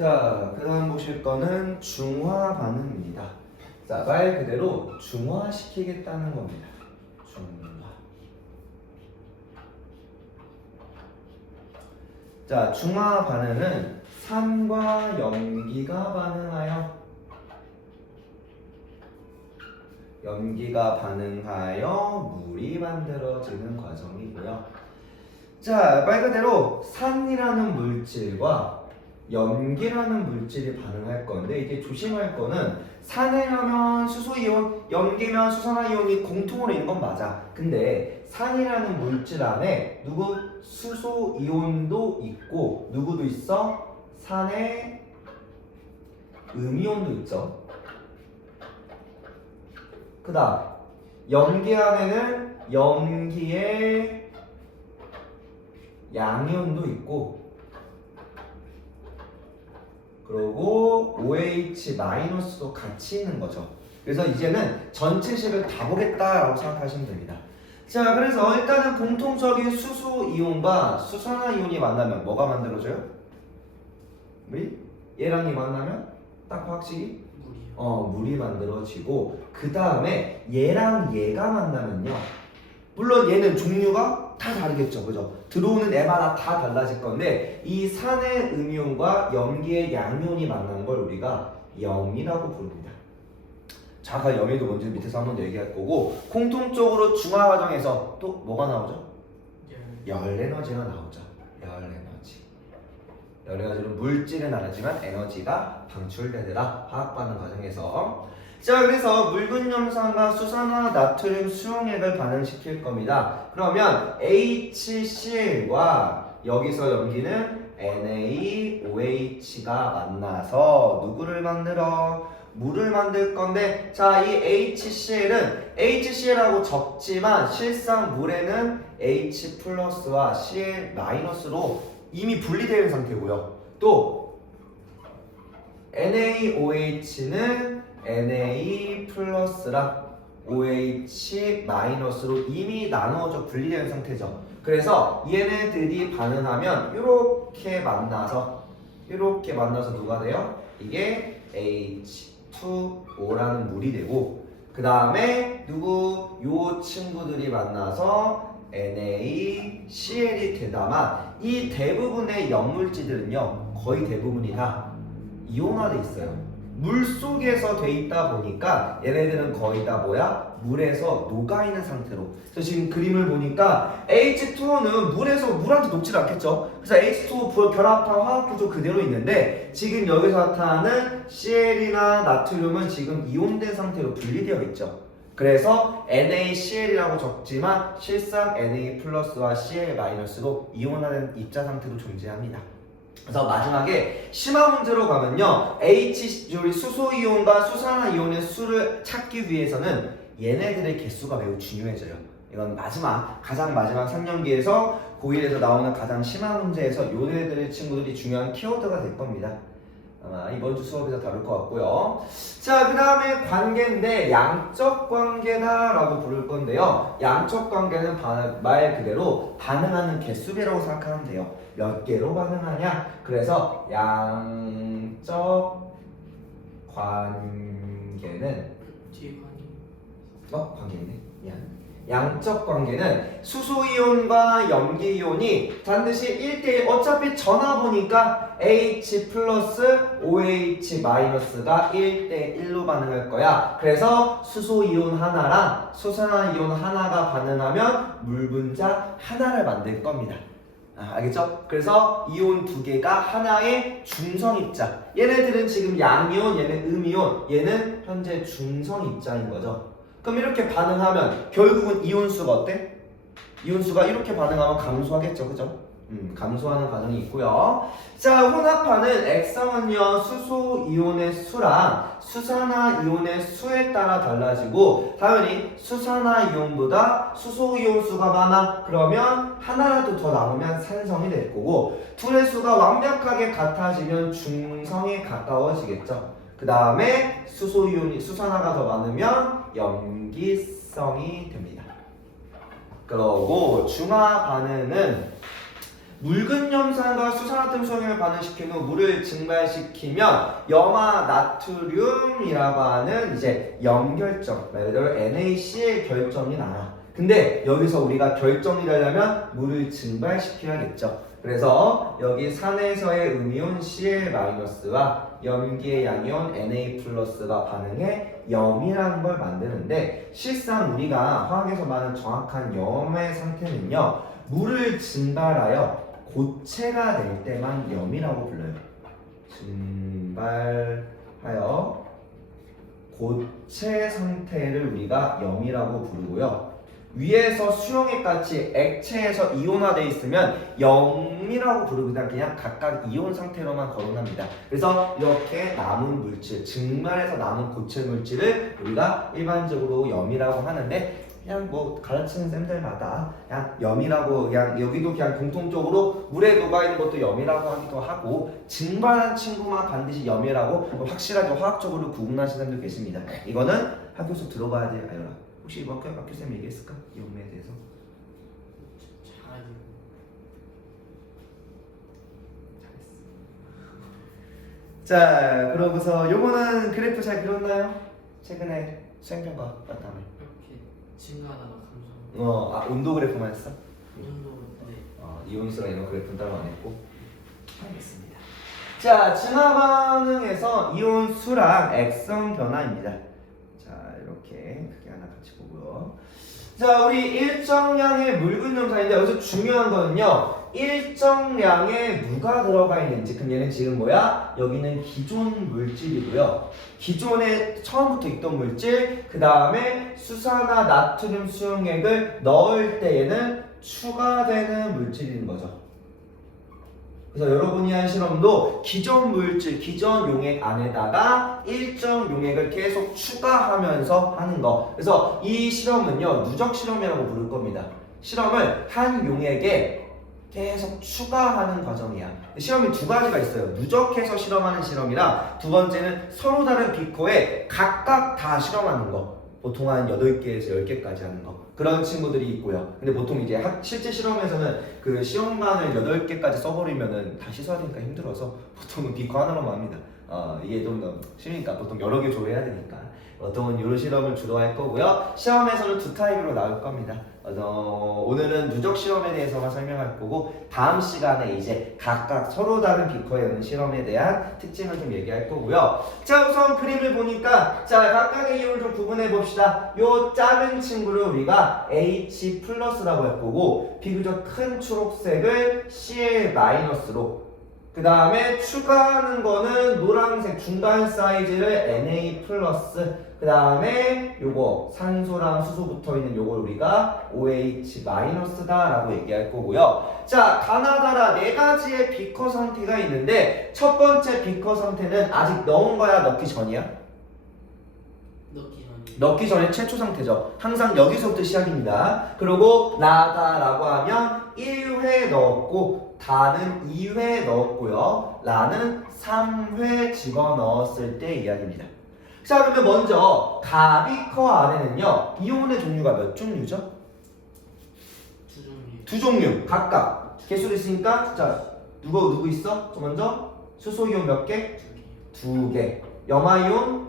자, 그 다음 보실 거는 중화 반응입니다. 자, 말 그대로 중화시키겠다는 겁니다. 중화. 자, 중화 반응은 산과 염기가 반응하여 물이 만들어지는 과정이고요. 자, 말 그대로 산이라는 물질과 염기라는 물질이 반응할 건데, 이게 조심할 거는 산이라면 수소이온, 염기면 수산화이온이 공통으로 있는 건 맞아. 근데 산이라는 물질 안에 수소이온도 있고 누구도 있어? 산에 음이온도 있죠. 그 다음 염기 안에는 염기에 양이온도 있고, 그리고 OH-도 같이 있는 거죠. 그래서 이제는 전체식을 다 보겠다라고 생각하시면 됩니다. 자, 그래서 일단은 공통적인 수소이온과 수산화이온이 만나면 뭐가 만들어져요? 물이? 얘랑 얘 만나면 딱 확실히 물이 만들어지고, 그 다음에 얘랑 얘가 만나면요, 물론 얘는 종류가 다 다르겠죠, 그죠? 들어오는 애마다 다 달라질 건데, 이 산의 음이온과 염기의 양이온이 만나는 걸 우리가 염이라고 부릅니다. 자, 그 염이도 뭔지 밑에서 한 번 더 얘기할 거고, 공통적으로 중화 과정에서 또 뭐가 나오죠? 열에너지가 나오죠. 열에너지는 물질은 다르지만 에너지가 방출되더라, 화학 반응 과정에서. 자, 그래서 묽은 염산과 수산화 나트륨 수용액을 반응시킬 겁니다. 그러면 HCl과 여기서 염기는 NaOH가 만나서 누구를 만들어? 물을 만들 건데, 자, 이 HCl은 HCl하고 적지만 실상 물에는 H+와 Cl-로 이미 분리되어 있는 상태고요. 또 NaOH는 Na+랑 OH-로 이미 나누어져 분리되어 있는 상태죠. 그래서 얘네들이 반응하면 이렇게 만나서 누가 돼요? 이게 H2O라는 물이 되고, 그 다음에 요 친구들이 만나서 NaCl이 되다만, 이 대부분의 염물질들은요, 거의 대부분이 다 이온화돼 있어요. 물 속에서 돼 있다 보니까 얘네들은 거의 다 물에서 녹아있는 상태로. 그래서 지금 그림을 보니까 H2O는 물한테 녹지 않겠죠. 그래서 H2O 결합한 화학 구조 그대로 있는데, 지금 여기서 나타나는 Cl이나 나트륨은 지금 이온된 상태로 분리되어 있죠. 그래서 NaCl이라고 적지만 실상 Na+와 Cl-로 이온화된 입자 상태로 존재합니다. 그래서 마지막에 심화 문제로 가면요, 수소이온과 수산화이온의 수를 찾기 위해서는 얘네들의 개수가 매우 중요해져요. 이건 가장 마지막 3년기에서 고1에서 나오는 가장 심화 문제에서 얘네들의 친구들이 중요한 키워드가 될 겁니다. 아마 이번 주 수업에서 다룰 것 같고요. 자, 그 다음에 관계인데 양적 관계다라고 부를 건데요. 양적 관계는 말 그대로 반응하는 개수배라고 생각하면 돼요. 몇 개로 반응하냐? 그래서 양적 관계는 관계네. 양적 관계는 수소이온과 염기이온이 반드시 1대1, 어차피 전화 보니까 H+ OH-가 1대1로 반응할 거야. 그래서 수소이온 하나랑 수산화이온 하나가 반응하면 물 분자 하나를 만들 겁니다. 알겠죠? 그래서 이온 두 개가 하나의 중성입자. 얘네들은 지금 양이온, 얘는 음이온, 얘는 현재 중성입자인 거죠. 그럼 이렇게 반응하면 결국은 이온수가 어때? 이온수가 이렇게 반응하면 감소하겠죠, 그죠? 감소하는 과정이 있고요. 자, 혼합하는 액상은요, 수소이온의 수랑 수산화이온의 수에 따라 달라지고, 당연히 수산화이온보다 수소이온 수가 많아. 그러면 하나라도 더 남으면 산성이 될 거고, 둘의 수가 완벽하게 같아지면 중성에 가까워지겠죠. 그 다음에 수산화가 더 많으면 염기성이 됩니다. 그러고 중화 반응은 맑은 염산과 수산화탄 수용액을 반응시킨 후 물을 증발시키면 염화 나트륨이라고 하는 이제 염결정, 말 그대로 NaCl 결정이 나와. 근데 여기서 우리가 결정이 되려면 물을 증발시켜야겠죠. 그래서 여기 산에서의 음이온 Cl-와 염기의 양이온 Na+가 반응해 염이라는 걸 만드는데 실상 우리가 화학에서 말하는 정확한 염의 상태는요. 물을 증발하여 고체가 될 때만 염이라고 불러요. 증발하여 고체 상태를 우리가 염이라고 부르고요. 위에서 수용액 같이 액체에서 이온화되어 있으면 염이라고 부르고 그냥 각각 이온 상태로만 거론합니다. 그래서 이렇게 남은 물질, 증발해서 남은 고체 물질을 우리가 일반적으로 염이라고 하는데 그냥 뭐 가르치는 쌤들마다 그냥 염이라고 그냥 여기도 그냥 공통적으로 물에 녹아있는 것도 염이라고 하기도 하고 증발한 친구만 반드시 염이라고 확실하게 화학적으로 구분하시는 분들 계십니다. 이거는 학교 수업 들어봐야 돼요. 아유라. 혹시 이번 학교 쌤 얘기했을까? 염에 대해서? 잘했어. 자, 그러고서 요거는 그래프 잘 그렸나요? 최근에 수행평가 봤다며. 이렇게 증가하다가 감소. 온도 그래프만 했어? 온도 네. 이온수랑 이런 그래프는 따로 안 했고. 알겠습니다. 자, 진화 반응에서 이온수랑 액성 변화입니다. 자, 이렇게 크게 하나 같이 보고요. 자, 우리 일정량의 묽은 염산인데 여기서 중요한 거는요. 일정량의 누가 들어가 있는지. 그럼 얘는 지금 뭐야? 여기는 기존 물질이고요. 기존에 처음부터 있던 물질, 그 다음에 수산화 나트륨 수용액을 넣을 때 얘는 추가되는 물질인 거죠. 그래서 여러분이 한 실험도 기존 물질, 기존 용액 안에다가 일정 용액을 계속 추가하면서 하는 거. 그래서 이 실험은요, 누적 실험이라고 부를 겁니다. 실험을 한 용액에 계속 추가하는 과정이야. 실험이 두 가지가 있어요. 누적해서 실험하는 실험이랑 두 번째는 서로 다른 비커에 각각 다 실험하는 거. 보통 한 8개에서 10개까지 하는 거. 그런 친구들이 있고요. 근데 보통 이제 실제 실험에서는 그 시험관을 8개까지 써버리면은 다시 써야 되니까 힘들어서 보통은 비커 하나로만 합니다. 이게 좀 쉬우니까 보통 여러 개 조회해야 되니까. 보통은 이런 실험을 주로 할 거고요. 시험에서는 두 타입으로 나올 겁니다. 오늘은 누적 실험에 대해서만 설명할 거고 다음 시간에 이제 각각 서로 다른 비커에 있는 실험에 대한 특징을 좀 얘기할 거고요. 자, 우선 그림을 보니까 자, 각각의 이온을 좀 구분해 봅시다. 요 작은 친구를 우리가 H+라고 할 거고 비교적 큰 초록색을 Cl-로 그 다음에 추가하는 거는 노란색 중간 사이즈를 Na+, 그 다음에 요거 산소랑 수소 붙어있는 요걸 우리가 OH- 라고 얘기할 거고요. 자, 가나다라 네 가지의 비커 상태가 있는데 첫 번째 비커 상태는 아직 넣은 거야, 넣기 전이야? 넣기 전에 최초 상태죠. 항상 여기서부터 시작입니다. 그리고 나다라고 하면 1회 넣었고 다는 2회 넣었고요. 라는 3회 집어넣었을 때 이야기입니다. 자, 그러면 먼저 가비커 안에는요. 이온의 종류가 몇 종류죠? 두 종류 각각 개수를 있으니까 자, 누구 있어? 먼저 수소이온 몇 개? 2개. 염화이온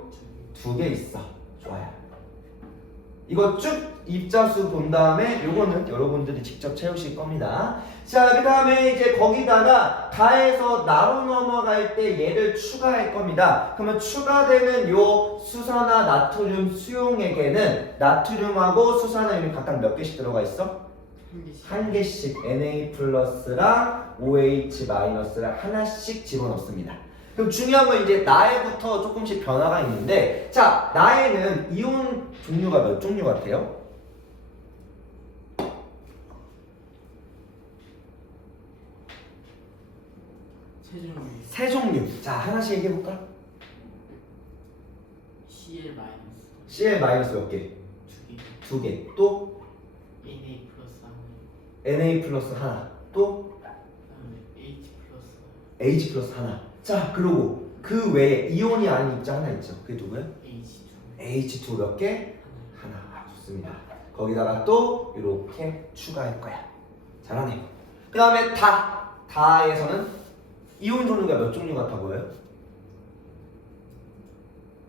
2개 있어. 좋아요. 이거 쭉 입자수 본 다음에 요거는 여러분들이 직접 채우실 겁니다. 자, 그 다음에 이제 거기다가 가에서 나로 넘어갈 때 얘를 추가할 겁니다. 그러면 추가되는 요 수산화 나트륨 수용액에는 나트륨하고 수산화염이 각각 몇 개씩 들어가 있어? 한 개씩 Na+랑 OH-랑 하나씩 집어넣습니다. 그럼 중요한 건 이제 나에부터 조금씩 변화가 있는데 자, 나에는 이온 종류가 몇 종류 같아요? 세 종류. 자, 하나씩 얘기해 볼까? Cl- Cl- 몇 개? 2개. 또 Na+ 하나. 또 H+ 하나. 자, 그리고 그 외에 이온이 아닌 입자 하나 있죠. 그게 누구야? H2 몇 개? 하나. 좋습니다. 거기다가 또 이렇게 추가할 거야. 잘하네. 그 다음에 다에서는 이온 종류가 몇 종류 같아 보여요?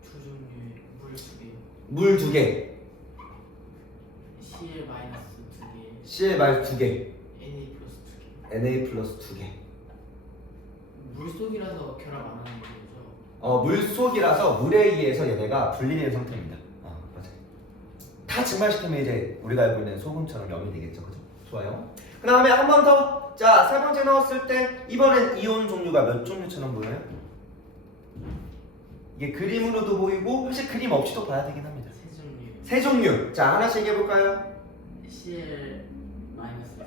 두 종류의 물 물 2개, 두 개, CL 마이너스 2개, CL 마이너스 두 개, Na 플러스 2개. Na 플러스 두 개. 물 속이라서 결합 안 하는 거죠? 물 속이라서 물에 의해서 얘네가 분리된 상태입니다. 맞아요. 다 증발시키면 이제 우리가 알고 있는 소금처럼 염이 되겠죠, 그죠? 좋아요. 그 다음에 한 번 더. 자, 세 번째 넣었을 때 이번엔 이온 종류가 몇 종류처럼 보여요? 이게 그림으로도 보이고 사실 그림 없이도 봐야 되긴 합니다. 세 종류. 세 종류. 자, 하나씩 해볼까요? CL 마이너스 3개.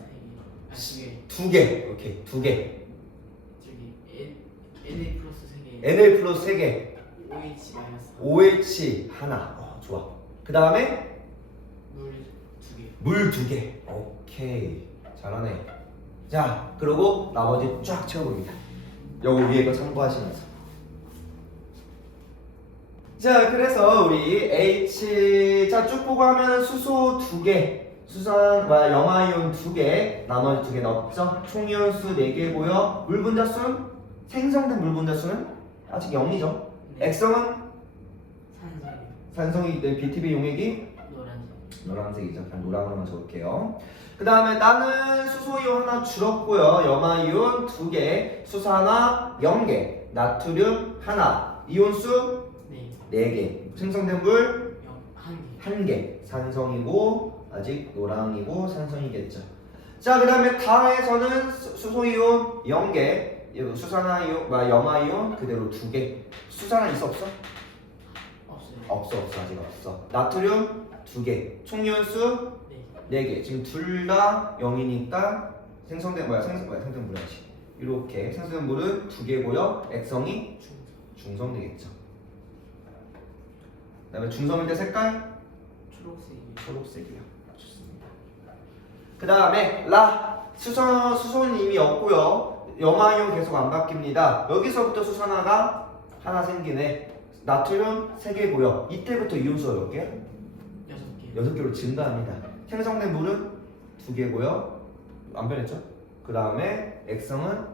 아, 2개. 두 개. 오케이, 두 개. 저기 Na 플러스 3개. Na 플러스 세 개. OH 마이너스 OH 하나. 좋아. 그 다음에 물 2개. 물 두 개. 오케이. 잘하네. 자, 그리고 나머지 쫙 채워봅니다. 요거 위에 거 참고하시면서. 자, 그래서 우리 H 자 쭉 보고 하면 수소 두 개, 염화이온 두 개, 나머지 두 개 넣었죠? 총이온수 4개고요. 물 분자수는 생성된 물 분자수는 아직 0이죠. 액성은 산소리. 산성이기 때문에 BTB 용액이 노란색. 노란색이죠. 그냥 노랑으로만 적을게요. 그 다음에 나는 수소이온 하나 줄었고요. 염화이온 2개, 수산화 0개, 나트륨 하나, 이온수 네. 4개, 생성된 물 1개. 1개, 산성이고 아직 노랑이고 산성이겠죠. 자, 그 다음에 다에서는 수소이온 0개, 수산화이온, 염화이온 그대로 2개. 수산화 있어 없어? 없어요. 없어 아직 없어. 나트륨 2개, 총이온수 네. 4개. 지금 둘 다 0이니까 생성된 물이야지. 이렇게 생성된 물은 2개고요. 액성이 중성 되겠죠. 그다음에 중성인데 색깔 초록색이요. 좋습니다. 그다음에 수소는 이미 없고요. 염화이온 계속 안 바뀝니다. 여기서부터 수산화가 하나 생기네. 나트륨 3개고요. 이때부터 이온수가 몇 개야? 6개. 6개로 증가합니다. 생성된 물은 2개고요. 안 변했죠? 그 다음에 액성은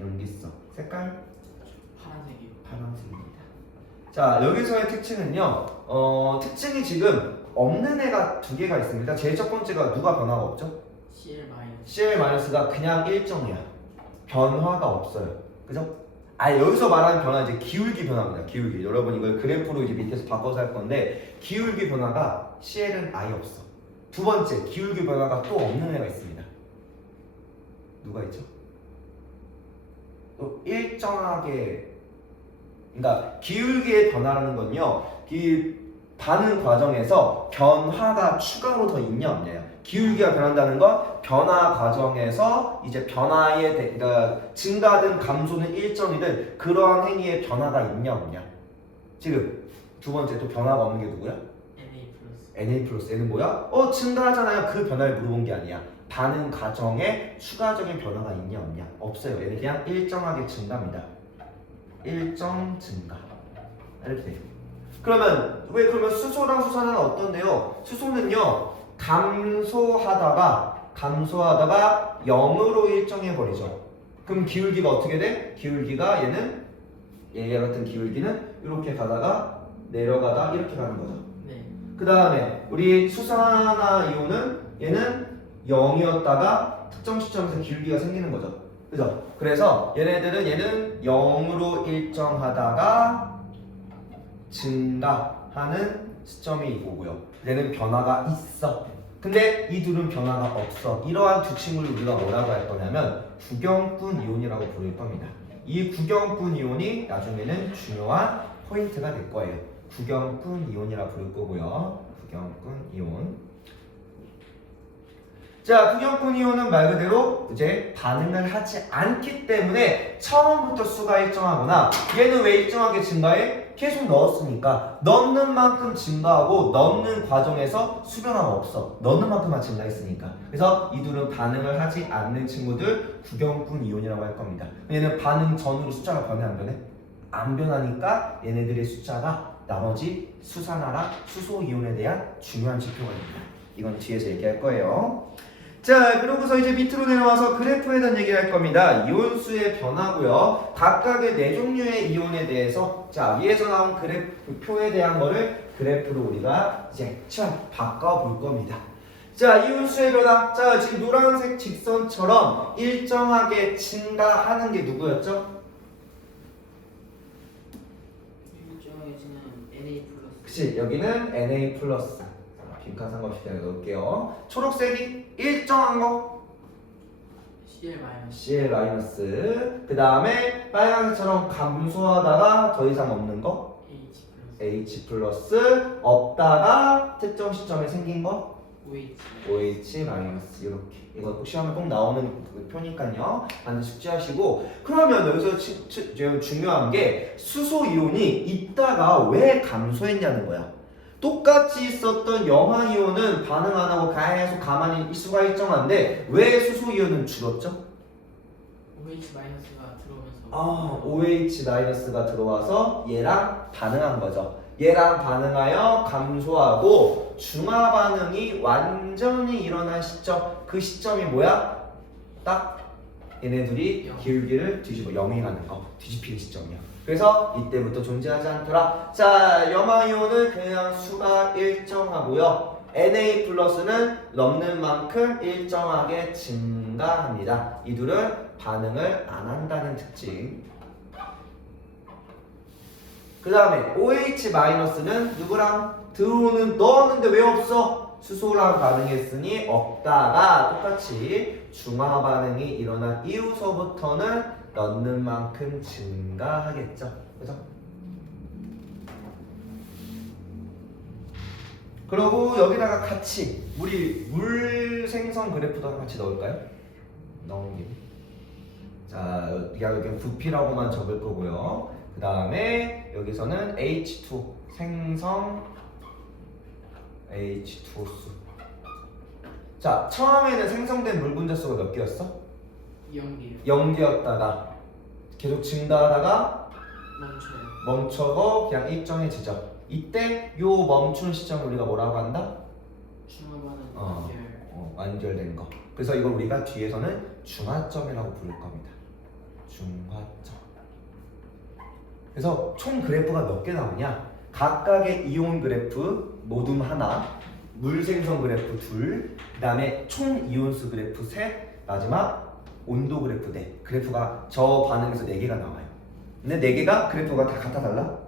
염기성. 색깔 파란색이요. 파란색입니다. 자, 여기서의 특징은요. 특징이 지금 없는 애가 2개가 있습니다. 제일 첫 번째가 누가 변화가 없죠? CL 마이너스. CL-가 그냥 일정이야. 변화가 없어요. 그죠? 여기서 말하는 변화 이제 기울기 변화입니다. 기울기. 여러분 이걸 그래프로 이제 밑에서 바꿔서 할 건데 기울기 변화가 CL은 아예 없어. 두 번째 기울기 변화가 또 없는 애가 있습니다. 누가 있죠? 또 일정하게, 그러니까 기울기의 변화라는 건요, 이 반응 과정에서 변화가 추가로 더 있냐 없냐요. 기울기가 변한다는 건 변화 과정에서 이제 그러니까 증가든 감소는 일정이든 그러한 행위에 변화가 있냐 없냐. 지금 두 번째 또 변화가 없는 게 누구야? Na 플러스. 얘는 뭐야? 증가하잖아요. 그 변화를 물어본 게 아니야. 반응 과정에 추가적인 변화가 있냐 없냐. 없어요. 얘는 그냥 일정하게 증가입니다. 일정 증가. 이렇게 돼요. 그러면 수소랑 수산화는 어떤데요? 수소는요 감소하다가 0으로 일정해 버리죠. 그럼 기울기가 어떻게 돼? 기울기가 얘 같은 기울기는 이렇게 가다가 내려가다 이렇게 가는 거죠. 네. 그 다음에 우리 수산화 이온은 얘는 0이었다가 특정 시점에서 기울기가 생기는 거죠. 그죠? 그래서 얘는 0으로 일정하다가 증가하는 시점이 이거고요. 얘는 변화가 있어. 근데 이 둘은 변화가 없어. 이러한 두 친구를 우리가 뭐라고 할 거냐면 구경꾼 이온이라고 부를 겁니다. 이 구경꾼 이온이 나중에는 중요한 포인트가 될 거예요. 구경꾼 이온이라 부를 거고요. 구경꾼 이온. 자, 구경꾼 이온은 말 그대로 이제 반응을 하지 않기 때문에 처음부터 수가 일정하거나 얘는 왜 일정하게 증가해? 계속 넣었으니까 넣는 만큼 증가하고 넣는 과정에서 수변화가 없어. 넣는 만큼만 증가했으니까. 그래서 이 둘은 반응을 하지 않는 친구들 구경꾼 이온이라고 할 겁니다. 얘는 반응 전후로 숫자가 변해 안 변해? 안 변하니까 얘네들의 숫자가 나머지 수산화랑 수소 이온에 대한 중요한 지표가 됩니다. 이건 뒤에서 얘기할 거예요. 자, 그러고서 이제 밑으로 내려와서 그래프에 대한 얘기를 할 겁니다. 이온수의 변화고요. 각각의 네 종류의 이온에 대해서 자, 위에서 나온 그래프 표에 대한 거를 그래프로 우리가 이제 바꿔 볼 겁니다. 자, 이온수의 변화. 자, 지금 노란색 직선처럼 일정하게 증가하는 게 누구였죠? 일정해지는 Na 플러스. 그치, 여기는 Na 플러스. 빈칸 상관없이 그냥 넣을게요. 초록색이 일정한 거 Cl 마이너스. Cl 마이너스. 그 다음에 빨간색처럼 감소하다가 더 이상 없는 거 H 플러스. H 플러스. 없다가 특정 시점에 생긴 거 OH. OH 마이너스. 이렇게 이거 꼭 시험에 꼭 나오는 표니까요. 반드시 숙지하시고. 그러면 여기서 제일 중요한 게 수소 이온이 있다가 왜 감소했냐는 거야. 똑같이 있었던 염화 이온은 반응 안 하고 계속 가만히 수가 일정한데 왜 수소 이온은 줄었죠? OH 마이너스가 들어오면서. OH 마이너스가 들어와서 얘랑 반응한 거죠. 얘랑 반응하여 감소하고 중화 반응이 완전히 일어난 시점. 그 시점이 뭐야? 딱 얘네들이 기울기를 뒤집어 영행하는 거, 뒤집히는 시점이야. 그래서 이때부터 존재하지 않더라. 자, 염화이온은 그냥 수가 일정하고요. Na 플러스는 넘는 만큼 일정하게 증가합니다. 이 둘은 반응을 안 한다는 특징. 그 다음에 OH 마이너스는 누구랑 들어오는 넣었는데 왜 없어? 수소랑 반응했으니 없다가 똑같이 중화 반응이 일어난 이후서부터는 넣는 만큼 증가하겠죠. 그죠? 그리고 여기다가 같이 물 생성 그래프도 같이 넣을까요? 넣은 김에. 자, 여기는 부피라고만 적을 거고요. 그 다음에 여기서는 H2 생성 H2수. 자, 처음에는 생성된 물 분자수가 몇 개였어? 0개요. 0개였다가 계속 증가하다가 멈춰요. 멈춰서 그냥 일정해지죠. 이때 요 멈춘 시점을 우리가 뭐라고 한다? 중화반응 완결. 완결된 거. 그래서 이걸 우리가 뒤에서는 중화점이라고 부를 겁니다. 중화점. 그래서 총 그래프가 몇 개 나오냐? 각각의 이온 그래프 모둠 하나, 물 생성 그래프 둘, 그 다음에 총 이온수 그래프 셋, 마지막 온도 그래프 네. 그래프가 저 반응에서 4개가 나와요. 근데 4개가 그래프가 다 같아 달라?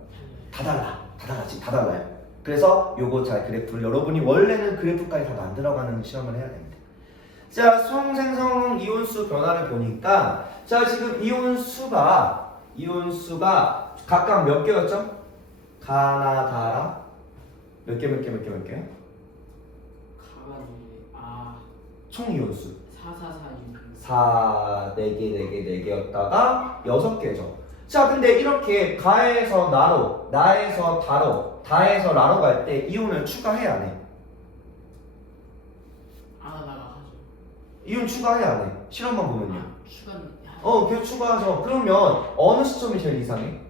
다 달라. 다 달라지. 다 달라요. 그래서 요거 잘 그래프를 여러분이 원래는 그래프까지 다 만들어가는 시험을 해야 됩니다. 자, 수용 생성 이온수 변화를 보니까 자, 지금 이온수가 각각 몇 개였죠? 가나다라 몇 개? 가반이 총 이온수 4, 4, 4개였다가 6개죠. 자, 근데 이렇게 가에서 나로, 나에서 다로, 다에서 라로 갈 때 이온을 추가해 안 해? 안 하다가 하죠. 이온 추가해 안 해? 실험만 보면요. 추가는 하죠. 걔 추가하죠. 그러면 어느 시점이 제일 이상해?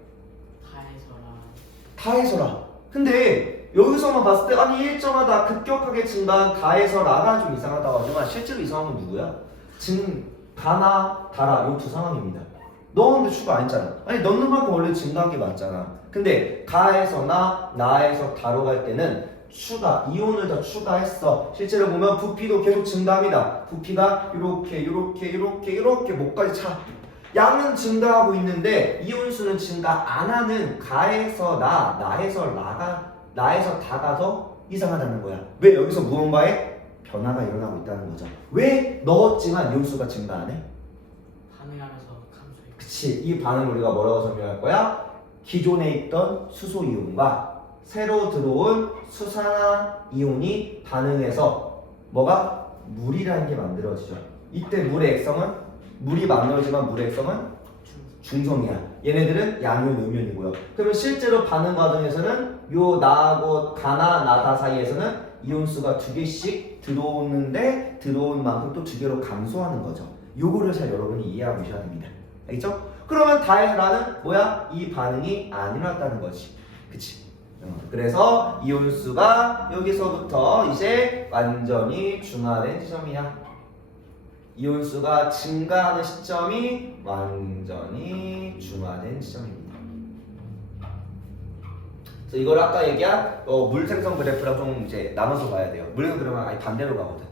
다에서라. 근데 여기서만 봤을 때 아니 일정하다 급격하게 증가한 다에서 라가 좀 이상하다고 하지만 실제로 이상한 건 누구야? 가나 다라 이 두 상황입니다. 넣었는데 추가 안 했잖아. 아니 넣는 만큼 원래 증가한 게 맞잖아. 근데 가에서 나에서 다로 갈 때는 이온을 더 추가했어. 실제로 보면 부피도 계속 증가합니다. 부피가 이렇게 목까지 차. 양은 증가하고 있는데 이온수는 증가 안 하는 가에서 나에서 나에서 다가 더 이상하다는 거야. 왜? 여기서 무언가의 변화가 일어나고 있다는 거죠. 왜 넣었지만 이온수가 증가 안 해? 반응하면서 감소해. 그치. 이 반응을 우리가 뭐라고 설명할 거야? 기존에 있던 수소 이온과 새로 들어온 수산화 이온이 반응해서 뭐가? 물이라는 게 만들어지죠. 이때 물의 액성은 물이 만들어지만 물의 액성은 중성이야. 얘네들은 양이온, 음이온이고요. 그러면 실제로 반응 과정에서는 요 나하고 가나 나다 사이에서는 이온수가 2개씩 들어오는데 들어온 만큼 또 2개로 감소하는 거죠. 요거를 잘 여러분이 이해하고 계셔야 됩니다. 알겠죠? 그러면 다에서 라는 뭐야? 이 반응이 안 일어났다는 거지. 그치? 그래서 이온수가 여기서부터 이제 완전히 중화된 지점이야. 이온수가 증가하는 시점이 완전히 중화된 지점입니다. 그래서 이걸 아까 얘기한 물 생성 그래프랑 좀 이제 나눠서 봐야 돼요. 물 생성 그래프는 아예 반대로 가거든.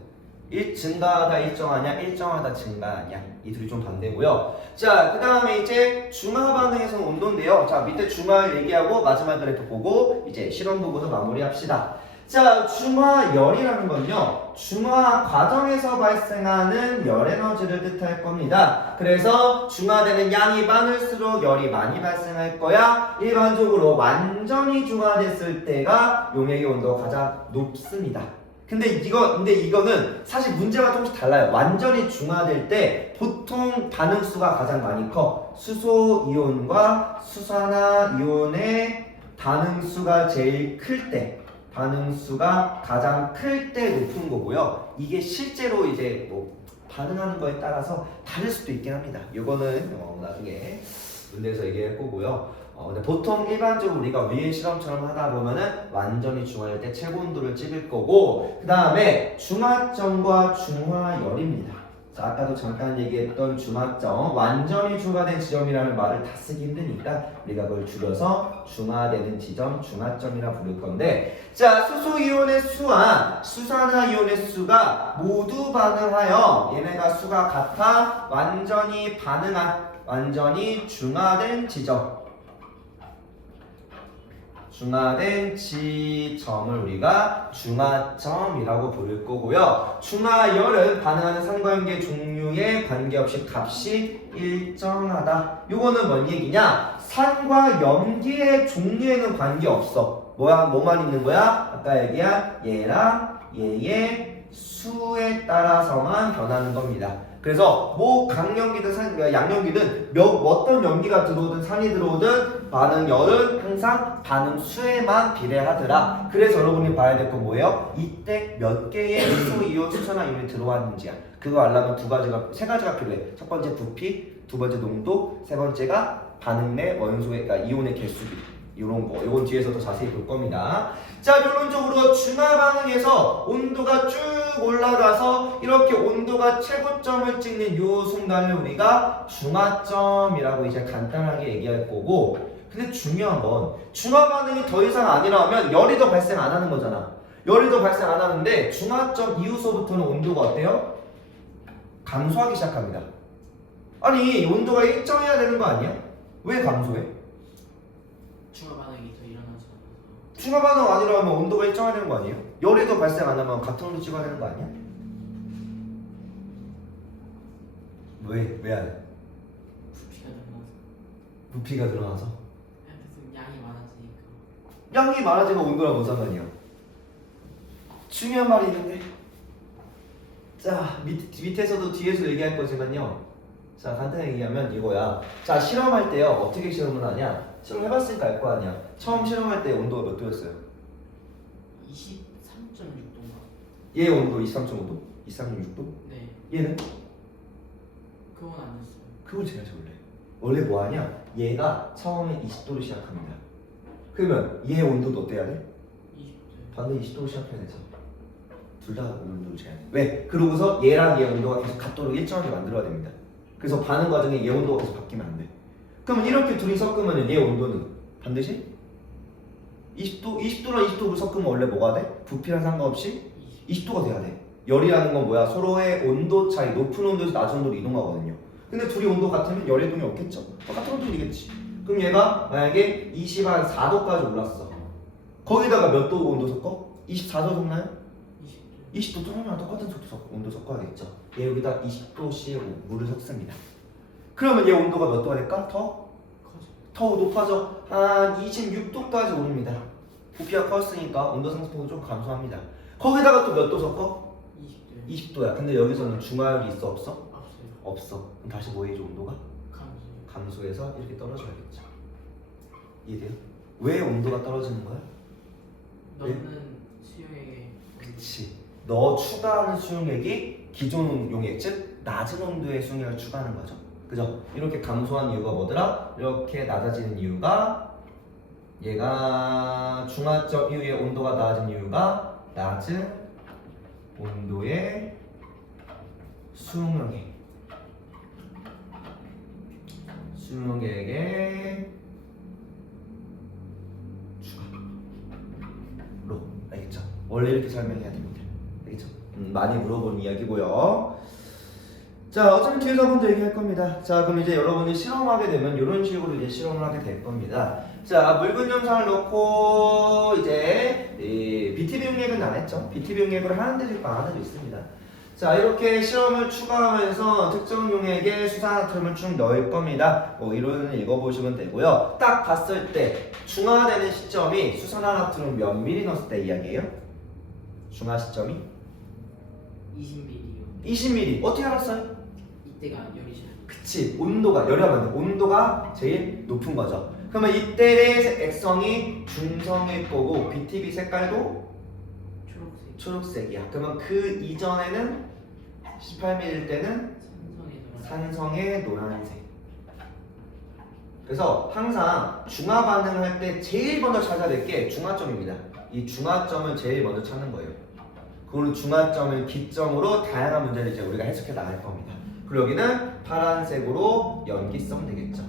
증가하다 일정하냐, 일정하다 증가하냐, 이 둘이 좀 반대고요. 자, 그 다음에 이제 중화 반응에서는 온도인데요. 자, 밑에 중화를 얘기하고 마지막 그래프 보고 이제 실험 부분도 마무리합시다. 자, 중화열이라는 건요, 중화 과정에서 발생하는 열 에너지를 뜻할 겁니다. 그래서 중화되는 양이 많을수록 열이 많이 발생할 거야. 일반적으로 완전히 중화됐을 때가 용액의 온도가 가장 높습니다. 근데 이거는 사실 문제가 조금씩 달라요. 완전히 중화될 때 보통 반응수가 가장 많이 커. 수소 이온과 수산화 이온의 반응수가 제일 클 때, 반응수가 가장 클 때 높은 거고요. 이게 실제로 이제 뭐 반응하는 거에 따라서 다를 수도 있긴 합니다. 이거는 나중에 문제에서 얘기할 거고요. 근데 보통 일반적으로 우리가 위의 실험처럼 하다 보면은 완전히 중화될 때 최고 온도를 찍을 거고, 그 다음에 중화점과 중화열입니다. 자, 아까도 잠깐 얘기했던 중화점, 완전히 중화된 지점이라는 말을 다 쓰기 힘드니까 우리가 그걸 줄여서 중화되는 지점, 중화점이라 부를 건데, 자, 수소이온의 수와 수산화이온의 수가 모두 반응하여 얘네가 수가 같아 완전히 반응한, 완전히 중화된 지점, 중화된 지점을 우리가 중화점이라고 부를 거고요. 중화열은 반응하는 산과 염기의 종류에 관계없이 값이 일정하다. 요거는 뭔 얘기냐? 산과 염기의 종류에는 관계없어. 뭐만 있는 거야? 아까 얘기한 얘랑 얘의 수에 따라서만 변하는 겁니다. 그래서 뭐 강염기든 양염기든 어떤 염기가 들어오든 산이 들어오든 반응열은 항상 반응수에만 비례하더라. 그래서 여러분이 봐야 될 건 뭐예요? 이때 몇 개의 수소, 이온, 수산화이온이 들어왔는지야. 그거 알려면 세 가지가 필요해. 첫 번째 부피, 두 번째 농도, 세 번째가 반응 내 원소의, 그러니까 이온의 개수비. 이런 거, 이건 뒤에서 더 자세히 볼 겁니다. 자, 결론적으로 중화 반응에서 온도가 쭉 올라가서 이렇게 온도가 최고점을 찍는 이 순간을 우리가 중화점이라고 이제 간단하게 얘기할 거고, 근데 중요한 건 중화 반응이 더 이상 안 일어나면 열이 더 발생 안 하는 거잖아. 열이 더 발생 안 하는데 중화점 이후서부터는 온도가 어때요? 감소하기 시작합니다. 아니, 온도가 일정해야 되는 거 아니야? 왜 감소해? 중화 반응이 더 일어나지 않아서. 중화 반응 안 일어나면 온도가 일정해야 되는 거 아니에요? 열이 더 발생 안 하면 같은 온도 찍어야 되는 거 아니야? 왜 안 해? 부피가 늘어나서. 부피가 늘어나서? 무슨 양이 많아지니까. 양이 많아지면 온도랑 뭔 상관이야? 중요한 말이 있는데. 자, 밑에서도 뒤에서 얘기할 거지만요. 자, 간단히 얘기하면 이거야. 자, 실험할 때요, 어떻게 실험을 하냐? 실험해봤으니까 알 거 아니야. 처음 실험할 때 온도가 몇 도였어요? 23.6도인가? 얘 온도 23.5도? 23.6도? 네. 얘는? 그건 안 됐어요. 그걸 제가 원래 뭐 하냐? 얘가 처음에 20도로 시작합니다. 그러면 얘 온도도 어때야 돼? 20도. 반대 20도로 시작해야 되죠. 둘 다 온도를 재야 돼. 왜? 그러고서 얘랑 얘 온도가 계속 같도록 일정하게 만들어야 됩니다. 그래서 반응 과정에 얘 온도가 계속 바뀌면 안 돼. 그러면 이렇게 둘이 섞으면 얘 온도는 반드시 20도? 20도랑 20도를 섞으면 원래 뭐가 돼? 부피랑 상관없이 20도가 돼야 돼. 열이라는 건 뭐야? 서로의 온도 차이, 높은 온도에서 낮은 온도로 이동하거든요. 근데 둘이 온도 같으면 열의 동이 없겠죠? 똑같은 온도이겠지. 그럼 얘가 만약에 24도까지 올랐어. 거기다가 몇 도 온도 섞어? 24도 섞나요? 20도. 20도 쩌면 똑같은 온도 섞어야겠죠. 얘 여기다 20도씨의 물을 섞습니다. 그러면 얘 온도가 몇 도가 될까? 더 높아져. 한 26도까지 오릅니다. 부피가 커졌으니까 온도 상승폭이 좀 감소합니다. 거기다가 또 몇 도 섞어? 20도요. 20도야. 근데 여기서는 중화열이 있어 없어? 없어요. 없어. 그럼 다시 뭐 해줘? 온도가? 감소요. 감소해서 이렇게 떨어져야겠죠. 이해돼요? 왜 온도가 떨어지는 거야? 넣는 수용액에. 그치. 너 추가하는 수용액이 기존 용액, 즉 낮은 온도의 수용액을 추가하는 거죠. 그죠? 이렇게 감소한 이유가 뭐더라? 이렇게 낮아지는 이유가, 얘가 중화점 이후에 온도가 낮아진 이유가 낮은 온도의 수용액의 추가로. 알겠죠? 원래 이렇게 설명해야 됩니다. 알겠죠? 많이 물어본 이야기고요. 자, 어차피 뒤에서 한 번 더 얘기할 겁니다. 자, 그럼 이제 여러분이 실험하게 되면 이런 식으로 이제 실험을 하게 될 겁니다. 자, 묽은 염산을 넣고 이제 BTB 용액은 안 했죠? BTB 용액으로 하는 데도 있고 안 하는 데도 있습니다. 자, 이렇게 실험을 추가하면서 특정 용액에 수산화트륨을 쭉 넣을 겁니다. 뭐 이론은 읽어보시면 되고요. 딱 봤을 때 중화되는 시점이 수산화트륨 몇 미리 넣었을 때 이야기예요? 중화 시점이 20ml요. 20ml. 어떻게 알았어요? 이때가 열이 잘. 그치, 온도가 열이하면 온도가 제일 높은 거죠. 그러면 이때의 액성이 중성일 거고 BTB 색깔도 초록색. 초록색이야. 그러면 그 이전에는 18ml일 때는 산성의 노란색. 그래서 항상 중화 반응할 때 제일 먼저 찾아야 될 게 중화점입니다. 이 중화점을 제일 먼저 찾는 거예요. 그리고 중화점을 기점으로 다양한 문제를 이제 우리가 해석해 나갈 겁니다. 그리고 여기는 파란색으로 연기성 되겠죠.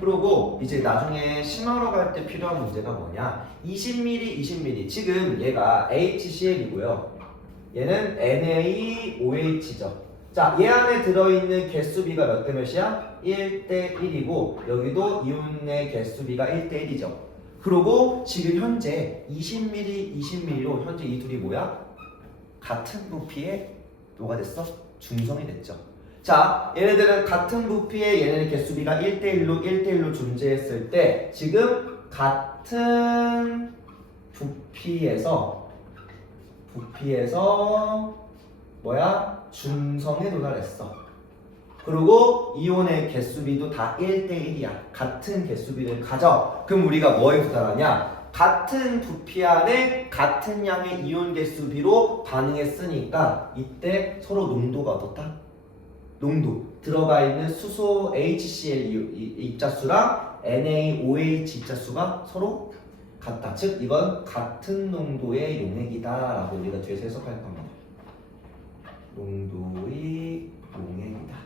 그리고 이제 나중에 심하러 갈 때 필요한 문제가 뭐냐? 20ml, 20ml. 지금 얘가 HCl이고요. 얘는 NaOH죠. 자, 얘 안에 들어있는 개수비가 몇 대 몇이야? 1대 1이고 여기도 이온의 개수비가 1대 1이죠. 그리고 지금 현재 20ml, 20ml로 현재 이 둘이 뭐야? 같은 부피에 뭐가 됐어? 중성이 됐죠. 자, 얘네들은 같은 부피에 얘네들 개수비가 1대1로 존재했을 때 지금 같은 부피에서 뭐야? 중성에 도달했어. 그리고 이온의 개수비도 다 1대1이야. 같은 개수비를 가져. 그럼 우리가 뭐에 도달하냐? 같은 부피 안에 같은 양의 이온 개수비로 반응했으니까 이때 서로 농도가 어떻다? 농도. 들어가 있는 수소 HCl 입자수랑 NaOH 입자수가 서로 같다. 즉 이건 같은 농도의 용액이다라고 우리가 뒤에서 해석할 겁니다. 농도의 용액이다.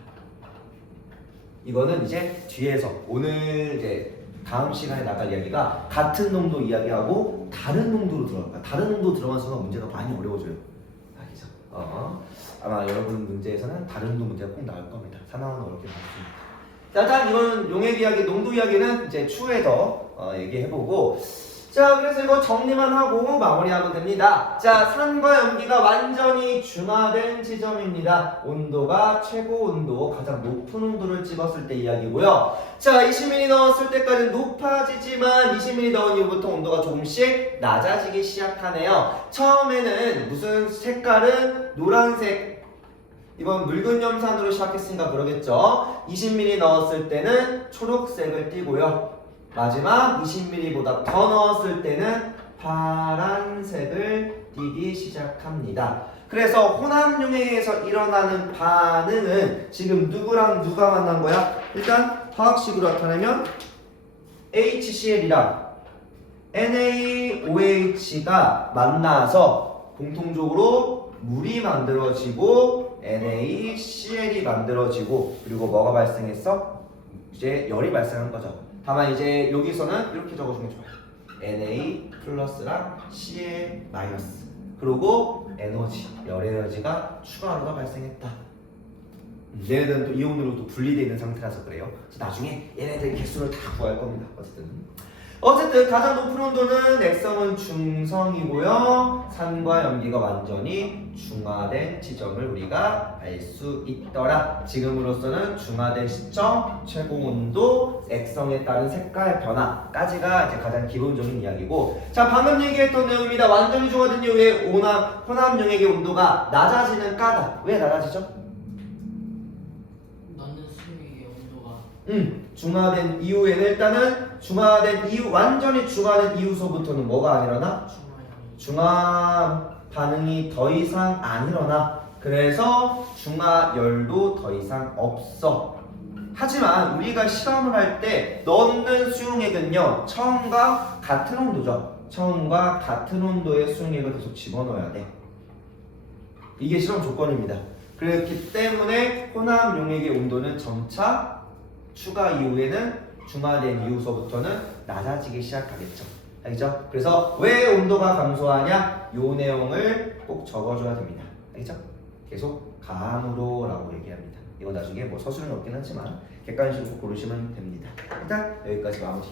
이거는 이제 뒤에서 오늘 이제 다음 시간에 나갈 이야기가 같은 농도 이야기하고 다른 농도로 들어갈 거야. 다른 농도 들어간 순간 문제가 많이 어려워져요. 알겠죠? 아마 여러분 문제에서는 다른 농도 문제가 꼭 나올 겁니다. 상황은 어렵게 나왔습니다. 자, 일단 이건 용액 이야기, 농도 이야기는 이제 추후에 더 얘기해보고, 자, 그래서 이거 정리만 하고 마무리하면 됩니다. 자, 산과 염기가 완전히 중화된 지점입니다. 온도가 최고 온도, 가장 높은 온도를 찍었을 때 이야기고요. 자, 20ml 넣었을 때까지 높아지지만 20ml 넣은 이후부터 온도가 조금씩 낮아지기 시작하네요. 처음에는 무슨 색깔은 노란색, 이번 묽은 염산으로 시작했으니까 그러겠죠. 20ml 넣었을 때는 초록색을 띠고요. 마지막 20ml보다 더 넣었을 때는 파란색을 띠기 시작합니다. 그래서 혼합용액에서 일어나는 반응은 지금 누구랑 누가 만난 거야? 일단 화학식으로 나타내면 HCl이랑 NaOH가 만나서 공통적으로 물이 만들어지고 NaCl이 만들어지고 그리고 뭐가 발생했어? 이제 열이 발생한 거죠. 다만 이제 여기서는 이렇게 적어주면 좋아요. Na 플러스랑 Cl 마이너스. 그리고 에너지, 열 에너지가 추가로 발생했다. 얘네들은 또 이온으로 또 분리되어 있는 상태라서 그래요. 그래서 나중에 얘네들 개수를 다 구할 겁니다. 어쨌든 가장 높은 온도는 액성은 중성이고요. 산과 염기가 완전히 중화된 지점을 우리가 알 수 있더라. 지금으로서는 중화된 시점, 최고 온도, 액성에 따른 색깔 변화까지가 이제 가장 기본적인 이야기고, 자, 방금 얘기했던 내용입니다. 완전히 중화된 이후에 혼합 용액의 온도가 낮아지는 까닭. 왜 낮아지죠? 넣는 수용액의 온도가 중화된 이후에는 일단은 중화된 이후, 완전히 중화된 이후서부터는 뭐가 안 일어나? 중화 반응이 더 이상 안 일어나. 그래서 중화열도 더 이상 없어. 하지만 우리가 실험을 할 때 넣는 수용액은요, 처음과 같은 온도죠. 처음과 같은 온도의 수용액을 계속 집어넣어야 돼. 이게 실험 조건입니다. 그렇기 때문에 혼합 용액의 온도는 점차 추가 이후에는 중화된 이후서부터는 낮아지기 시작하겠죠. 알겠죠? 그래서 왜 온도가 감소하냐? 요 내용을 꼭 적어줘야 됩니다. 알겠죠? 계속 감으로 라고 얘기합니다. 이거 나중에 뭐 서술은 없긴 하지만 객관식으로 고르시면 됩니다. 일단 여기까지 마무리.